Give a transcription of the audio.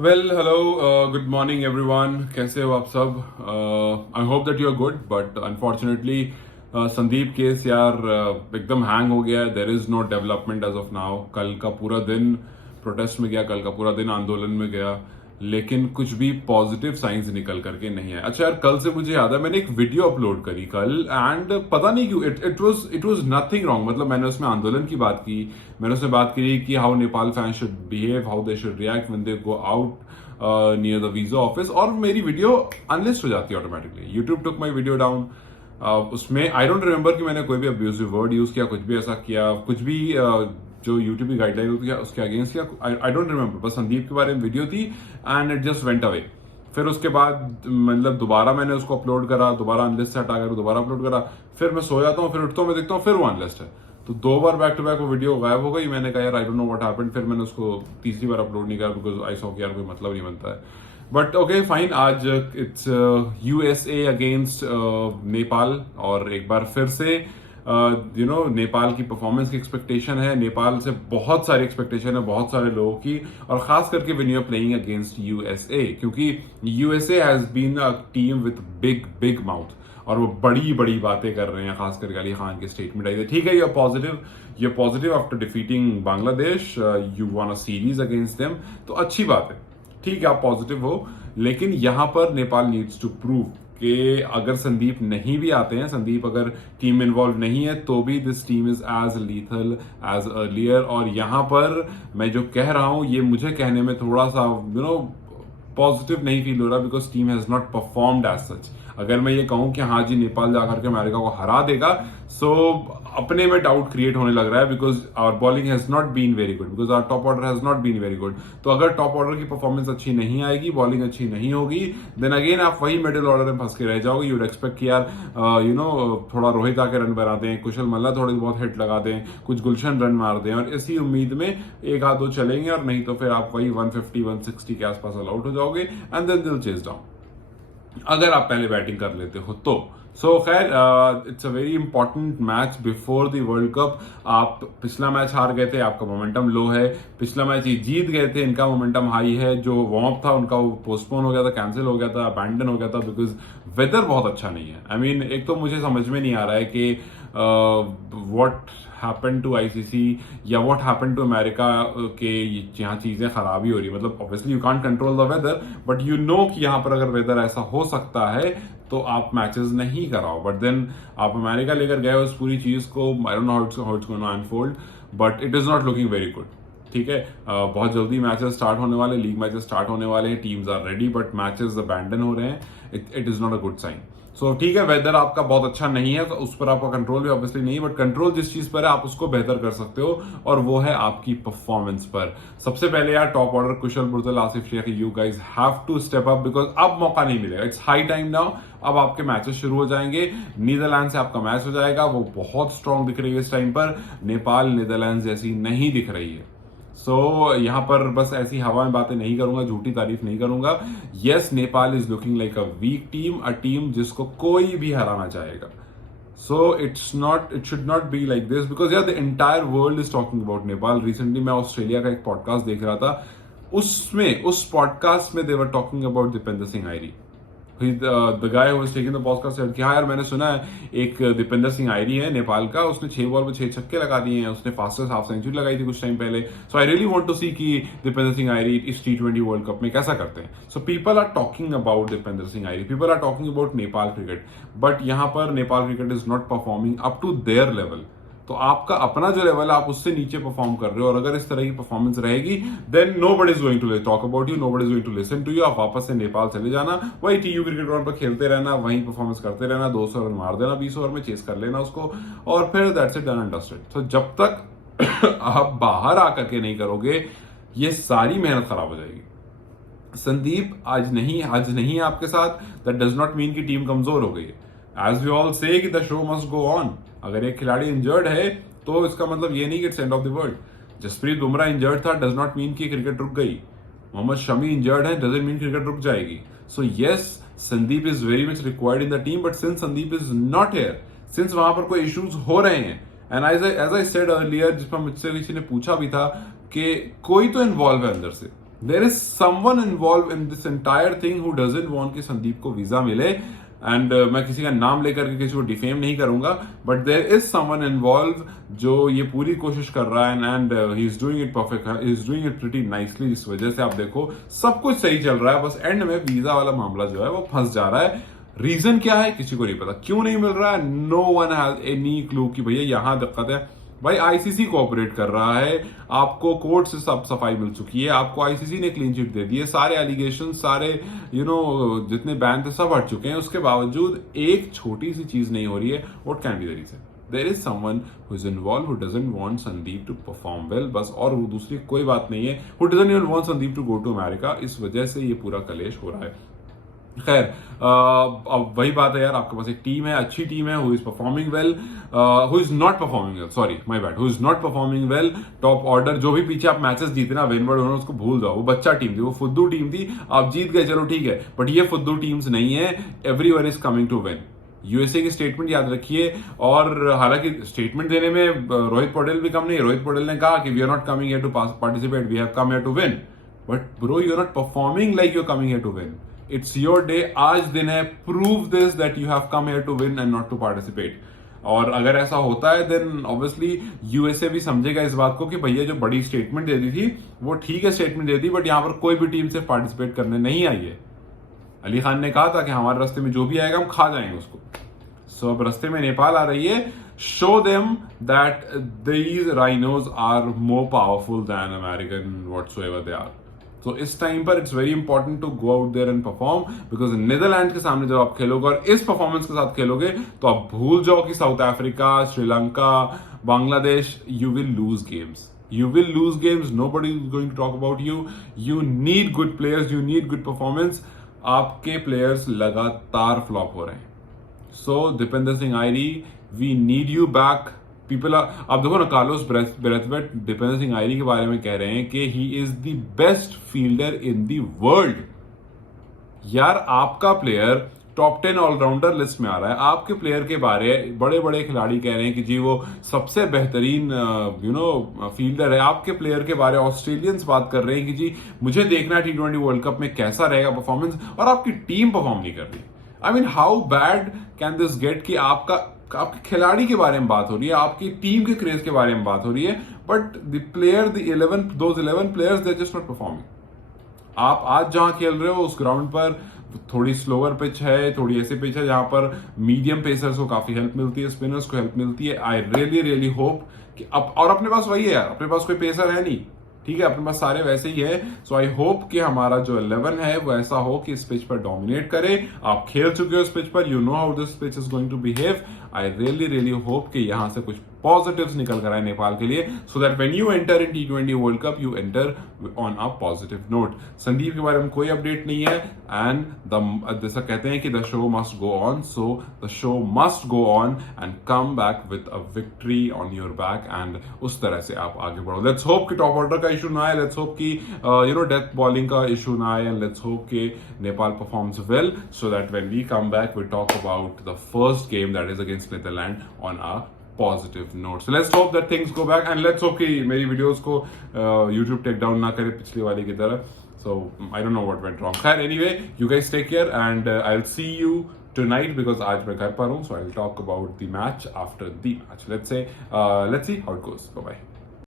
Well hello good morning everyone. कैसे हो आप सब? I hope that you are good but unfortunately Sandeep case यार एकदम हैंग हो गया है। There is no development as of now. कल का पूरा दिन प्रोटेस्ट में गया, कल का पूरा दिन आंदोलन में गया, लेकिन कुछ भी पॉजिटिव साइंस निकल करके नहीं है। अच्छा यार, कल से मुझे याद है मैंने एक वीडियो अपलोड करी कल, एंड पता नहीं क्यों इट वाज नथिंग रॉन्ग। मतलब मैंने उसमें आंदोलन की बात की, मैंने उसमें बात करी कि how Nepal fans should behave, how they should react when they go out near the visa office, और मेरी वीडियो अनलिस्ट हो जाती है automatically. YouTube took my video down. उसमें आई डोंट रिमेंबर कि मैंने कोई भी अब्यूजिव वर्ड यूज किया, कुछ भी ऐसा किया, कुछ भी जो यूट्यूब की गाइडलाइन होती है उसके अगेंस्ट किया। आई डोंट रिमेंबर, बस संदीप के बारे में वीडियो थी and it just went away. फिर उसके बाद मतलब दोबारा मैंने उसको अपलोड करा, दोबारा अनलिस्ट से हटा कर दोबारा अपलोड करा, फिर मैं सो जाता हूँ, फिर उठता हूँ, मैं देखता हूँ फिर वो अनलिस्ट है। तो 2 बार बैक टू बैक वो वीडियो गायब हो गई। मैंने कहा यार I don't know what happened. फिर मैंने उसको तीसरी बार अपलोड नहीं करा बिकॉज आई सॉ कि यार कोई मतलब नहीं बनता है। बट ओके फाइन, आज इट्स यूएसए अगेंस्ट नेपाल, और एक बार फिर से नेपाल की परफॉर्मेंस की एक्सपेक्टेशन है। नेपाल से बहुत सारी एक्सपेक्टेशन है बहुत सारे लोगों की, और खास करके when you are playing against USA, क्योंकि USA has been a team with big big mouth, और वो बड़ी बड़ी बातें कर रहे हैं। खास करके अली खान की स्टेटमेंट आई थी, ठीक है, you positive after defeating Bangladesh, you one a series against them, तो अच्छी बात है, ठीक है, आप पॉजिटिव हो। लेकिन यहां पर नेपाल नीड्स टू प्रूव कि अगर संदीप नहीं भी आते हैं, संदीप अगर टीम में इन्वॉल्व नहीं है, तो भी this team is as lethal as earlier. और यहां पर मैं जो कह रहा हूं ये मुझे कहने में थोड़ा सा पॉजिटिव नहीं फील हो रहा, because team has not performed as such. अगर मैं ये कहूं कि हाँ जी नेपाल जाकर के अमेरिका को हरा देगा, सो अपने में डाउट क्रिएट होने लग रहा है, because our bowling has not been very good, because our top order has not been very good. तो अगर टॉप ऑर्डर की परफॉर्मेंस अच्छी नहीं आएगी, बॉलिंग अच्छी नहीं होगी, देन अगेन आप वही मिडिल ऑर्डर में फंस के रह जाओगे। यूड एक्सपेक्ट कि यार थोड़ा रोहित आके रन बना दें, कुशल मल्ला थोड़ी बहुत हिट लगा दें, कुछ गुलशन रन मार दें, और इसी उम्मीद में एक आध दो चलेंगे, और नहीं तो फिर आप वही 150 160 के आसपास ऑल आउट हो जाओगे, एंड देन दिल चेज डाउन, अगर आप पहले बैटिंग कर लेते हो तो। सो खैर, it's a very important match before the world cup. आप पिछला मैच हार गए थे, आपका मोमेंटम लो है। पिछला मैच ये जीत गए थे, इनका मोमेंटम हाई है। जो वार्म अप था उनका वो पोस्टपोन हो गया था, कैंसिल हो गया था, अबैंडन हो गया था, बिकॉज वेदर बहुत अच्छा नहीं है। आई मीन एक तो मुझे समझ में नहीं आ रहा है कि व्हाट हैपन टू आईसीसी या व्हाट हैपन टू अमेरिका के यहाँ चीजें खराबी हो रही है। मतलब obviously you can't control the weather, but you know कि यहाँ पर अगर वेदर ऐसा हो सकता है तो आप मैचेस नहीं कराओ। बट देन आप अमेरिका लेकर गए उस पूरी चीज को, I don't know how it's gonna unfold, but it is not looking very good. ठीक है, बहुत जल्दी मैचेस स्टार्ट होने वाले, लीग मैचेस स्टार्ट होने वाले हैं, teams are ready, but matches abandon हो रहे हैं। It is not a good sign. So ठीक है, वेदर आपका बहुत अच्छा नहीं है तो उस पर आपका कंट्रोल भी ऑब्वियसली नहीं, बट कंट्रोल जिस चीज पर है आप उसको बेहतर कर सकते हो, और वो है आपकी परफॉर्मेंस पर। सबसे पहले यार top order Kushal Bhurtel, Aasif Sheikh, you guys have to step up, because अब मौका नहीं मिलेगा। It's high time now. अब आपके मैचेस शुरू हो जाएंगे। नीदरलैंड से आपका मैच हो जाएगा, वो बहुत स्ट्रांग दिख रही है इस टाइम पर। नेपाल नीदरलैंड जैसी नहीं दिख रही है। सो यहां पर बस ऐसी हवा में बातें नहीं करूंगा, झूठी तारीफ नहीं करूंगा। Yes, Nepal is looking like a weak team, a team जिसको कोई भी हराना चाहेगा। So it should not be like this, because यार the entire world is talking about Nepal. Recently मैं ऑस्ट्रेलिया का एक पॉडकास्ट देख रहा था, उस पॉडकास्ट में they were talking about Dipendra Singh Airee. The guy who was taking the podcast said कि हाँ यार मैंने सुना है एक दीपेंद्र सिंह आयरी है नेपाल का, उसने 6 बॉल में 6 छक्के लगा दिए हैं, उसने फास्टेस्ट हाफ सेंचुरी लगाई थी कुछ टाइम पहले। सो आई रियली वांट टू सी कि दीपेंद्र सिंह आयरी इस T20 वर्ल्ड कप में कैसा करते हैं। So people are talking about Dipendra Singh Airee, people are talking about Nepal cricket, but यहां पर Nepal cricket is not performing up to their level. तो आपका अपना जो लेवल है आप उससे नीचे परफॉर्म कर रहे हो, और अगर इस तरह की परफॉर्मेंस रहेगी then nobody is going to talk about you, nobody is going to listen to you. आप वापस से नेपाल चले जाना, वही TU क्रिकेट ग्राउंड पर खेलते रहना, वहीं परफॉर्मेंस करते रहना, 200 रन मार देना 20 ओवर में, चेस कर लेना उसको, और फिर that's it, done and dusted. तो जब तक आप बाहर आकर के नहीं करोगे, ये सारी मेहनत खराब हो जाएगी। संदीप आज नहीं है आपके साथ, दैट डज नॉट मीन कि टीम कमजोर हो गई है। एज वी ऑल से कि the show must go on. अगर एक खिलाड़ी इंजर्ड है तो इसका मतलब ये नहीं कि it's end of the world. Jasprit Bumrah injured था, डज नॉट मीन कि क्रिकेट रुक गई। मोहम्मद शमी इंजर्ड है, डजंट मीन क्रिकेट रुक जाएगी। So yes, Sandeep is very much required in the team, but since Sandeep is not here, since वहां पर कोई इश्यूज हो रहे हैं, and as I said earlier, जिस पर मुझसे किसी ने पूछा भी था कि कोई तो इन्वॉल्व है अंदर से, there is someone involve in this entire thing who doesn't want कि संदीप को वीजा मिले। एंड मैं किसी का नाम लेकर के किसी को डिफेम नहीं करूंगा, but there is someone involve जो ये पूरी कोशिश कर रहा है, and he is doing it perfect, he is doing it pretty nicely. इस वजह से आप देखो सब कुछ सही चल रहा है, बस एंड में वीजा वाला मामला जो है वो फंस जा रहा है। रीजन क्या है किसी को नहीं पता, क्यों नहीं मिल रहा है, no one has any clue कि भैया यहां दिक्कत है। भाई आईसीसी कोऑपरेट कर रहा है, आपको कोर्ट से सब सफाई मिल चुकी है, आपको आईसीसी ने क्लीन चिट दे दी है, सारे एलिगेशन सारे जितने बैन थे सब हट चुके हैं, उसके बावजूद एक छोटी सी चीज नहीं हो रही है। What can be the reason? There is someone who is involve who doesn't want Sandeep to perform well, बस, और वो दूसरी कोई बात नहीं है। Who doesn't even want Sandeep to go to America. इस वजह से ये पूरा कलेश हो रहा है। खैर, अब वही बात है यार, आपके पास एक टीम है, अच्छी टीम है, who is performing well, who is not performing well, sorry my bad, who is not performing well. Top order जो भी पीछे आप मैचेस जीते ना, वेनवर्ड उन्होंने उसको भूल जाओ, वो बच्चा टीम थी, वो फुद्दू टीम थी, आप जीत गए चलो ठीक है, बट ये फुद्दू टीम्स नहीं है। Everyone is coming to win. USA की स्टेटमेंट याद रखिए, और हालांकि स्टेटमेंट देने में रोहित पटेल भी कम नहीं। रोहित पटेल ने कहा कि we are not coming here to participate, we have come here to win, but bro you are not performing like you are coming here to win. It's your day, आज दिन है, prove this that you have come here to win and not to participate. और अगर ऐसा होता है then obviously USA भी समझेगा इस बात को कि भैया जो बड़ी स्टेटमेंट दे दी थी वो ठीक है, स्टेटमेंट दे दी, बट यहां पर कोई भी टीम से पार्टिसिपेट करने नहीं आई है। अली खान ने कहा था कि हमारे रास्ते में जो भी आएगा हम खा जाएंगे उसको। सो अब रास्ते में नेपाल आ रही है, show them that these rhinos are more powerful than American whatsoever they are. तो इस टाइम पर it's very important to go out there and perform, because Netherlands के सामने जब आप खेलोगे और इस परफॉर्मेंस के साथ खेलोगे तो आप भूल जाओ कि south Africa, Sri Lanka, Bangladesh, you will lose games. You will lose games. Nobody is going to talk about you. You need good players. You need good performance. आपके प्लेयर्स लगातार फ्लॉप हो रहे हैं। So Dipendra Singh Airee, we need you back. People आप देखो ना, Carlos Brathwaite Dipendra Singh Airee के बारे में कह रहे हैं कि he is the best fielder in the world. यार आपका प्लेयर टॉप 10 ऑलराउंडर लिस्ट में आ रहा है, आपके प्लेयर के बारे बड़े बड़े खिलाड़ी कह रहे हैं कि जी वो सबसे बेहतरीन फील्डर है। आपके प्लेयर के बारे ऑस्ट्रेलियंस बात कर रहे हैं कि जी मुझे देखना है T20 वर्ल्ड कप में कैसा रहेगा परफॉर्मेंस, और आपकी टीम परफॉर्म नहीं कर रही। I mean how bad can this get कि आपके खिलाड़ी के बारे में बात हो रही है, आपकी टीम के क्रेज के बारे में बात हो रही है, but the player those 11 players they just not performing. आप आज जहां खेल रहे हो उस ग्राउंड पर थोड़ी स्लोअर पिच है, थोड़ी ऐसी पिच है जहां पर मीडियम पेसर्स को काफी हेल्प मिलती है, स्पिनर्स को हेल्प मिलती है। आई रियली रियली होप कि अब, और अपने पास वही है यार, अपने पास कोई पेसर है नहीं, ठीक है, अपने पास सारे वैसे ही है। सो आई होप कि हमारा जो 11 है वो ऐसा हो कि इस पिच पर डोमिनेट करे। आप खेल चुके हो इस पिच पर, you know how this pitch is going to behave. I really really hope कि यहां से कुछ पॉजिटिव्स निकल कर आए नेपाल के लिए, सो that when you enter in T20 world cup you enter on a positive note. Sandeep के बारे में कोई अपडेट नहीं है, एंड जैसा कहते हैं कि the show must go on, so the show must go on and come back with a victory on your back, and उस तरह से आप आगे बढ़ो। लेट्स होप कि टॉप ऑर्डर का इशू ना आए, लेट्स होप कि डेथ बॉलिंग का इशू ना आए, एंड लेट्स होप कि Nepal performs well, so that when we come back we talk about the first game that is against Netherlands on a positive note. So let's hope that things go back, and let's hope कि मेरी videos को YouTube take down ना करे पिछली वाली की तरह। So I don't know what went wrong. खैर anyway, you guys take care, and I'll see you tonight because आज मैं घर पर हूँ, so I'll talk about the match after the match. Let's see how it goes. Bye bye.